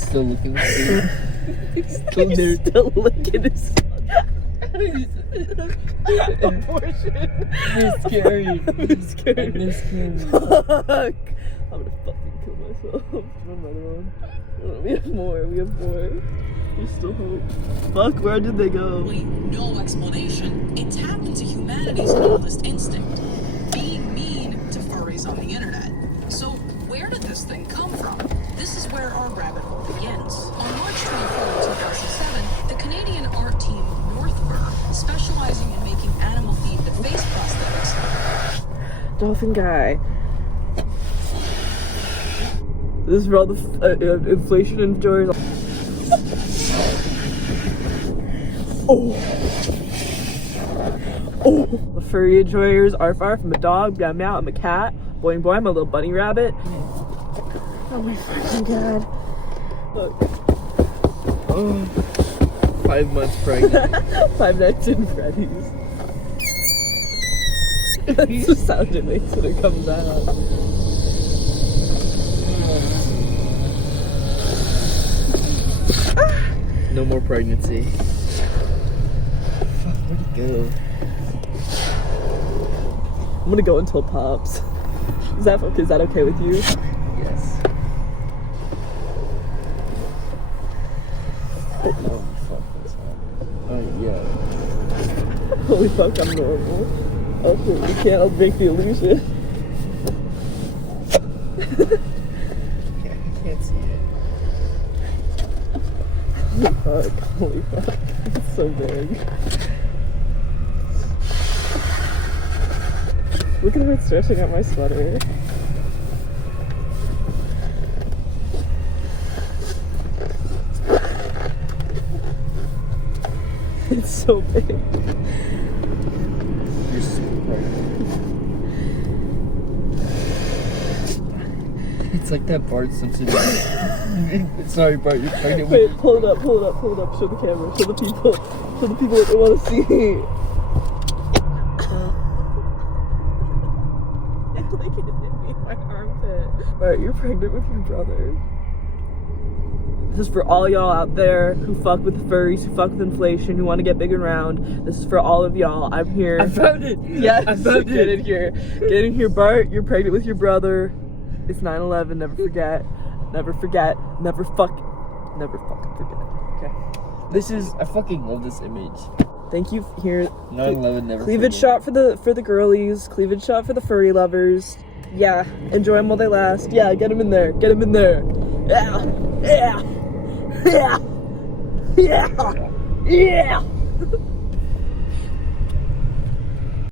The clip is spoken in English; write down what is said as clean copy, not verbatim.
still looking at you. Still licking his abortion. It's scary. I'm scared. I miss him. Fuck. I'm gonna fucking kill myself. Do you want another one? We have more. There's still hope. Fuck, where did they go? No explanation. It tapped into humanity's oldest instinct. Being mean to furries on the internet. So, where did this thing come from? This is where our rabbit hole begins. On March 24, 2007, the Canadian art team Northburr, specializing in making animal-themed face prosthetics. Dolphin guy. This is for all the inflation enjoyers. Oh! The furry enjoyers are far from a dog, meow meow, I'm a cat. Boing boing, I'm a little bunny rabbit. Oh my fucking god. Look. Oh. 5 months pregnant. 5 Nights in Freddy's. That's the sound it makes when it comes out. No more pregnancy. Fuck, where'd it go? I'm gonna go until it pops. Is that okay with you? Yes. Oh, Oh, fuck, that's hard. Oh, yeah. holy fuck, I'm normal. Oh shit, we can't break the illusion. Yeah, I can't see it. Holy fuck. It's so big. Look at how it's stretching out my sweater. It's so big. You're super pregnant. It's like that Bart Simpson. Sorry, Bart, you're pregnant with. Wait, hold up. Show the camera. Show the people what they want to see. They can hit me in my armpit. Alright, you're pregnant with your brother. This is for all y'all out there who fuck with the furries, who fuck with inflation, who want to get big and round. This is for all of y'all. I'm here. I found it! Yes, I found get it! in here. Get in here, Bart. You're pregnant with your brother. It's 9/11. Never forget. Never forget. Never fucking forget. Okay. This is. I fucking love this image. Thank you. Here. 9/11 never Cleavage forget. shot for the girlies. Cleavage shot for the furry lovers. Yeah. Enjoy them while they last. Yeah. Get them in there. Get them in there. Yeah. Yeah. Yeah. Yeah. Yeah.